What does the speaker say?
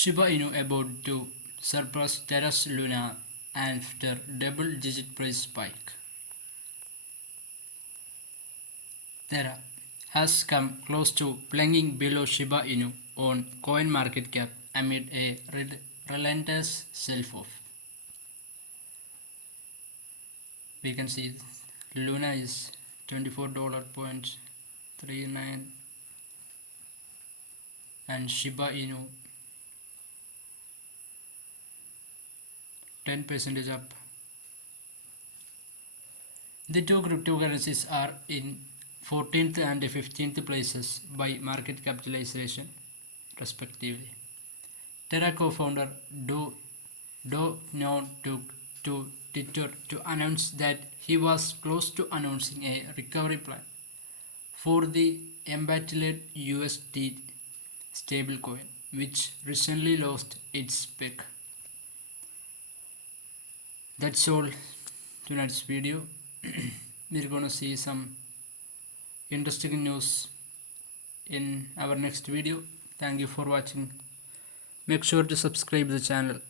Shiba Inu about to surpass Terra's Luna after double-digit price spike. Terra has come close to plunging below Shiba Inu on CoinMarketCap amid a relentless sell-off. We can see Luna is $24.39 and Shiba Inu 10% up. The two cryptocurrencies are in 14th and 15th places by market capitalization respectively. Terra co-founder Do Known took to Twitter to announce that he was close to announcing a recovery plan for the embattled USD stablecoin, which recently lost its peg. That's all tonight's video. We're gonna see some interesting news in our next video. Thank you for watching. Make sure to subscribe the channel.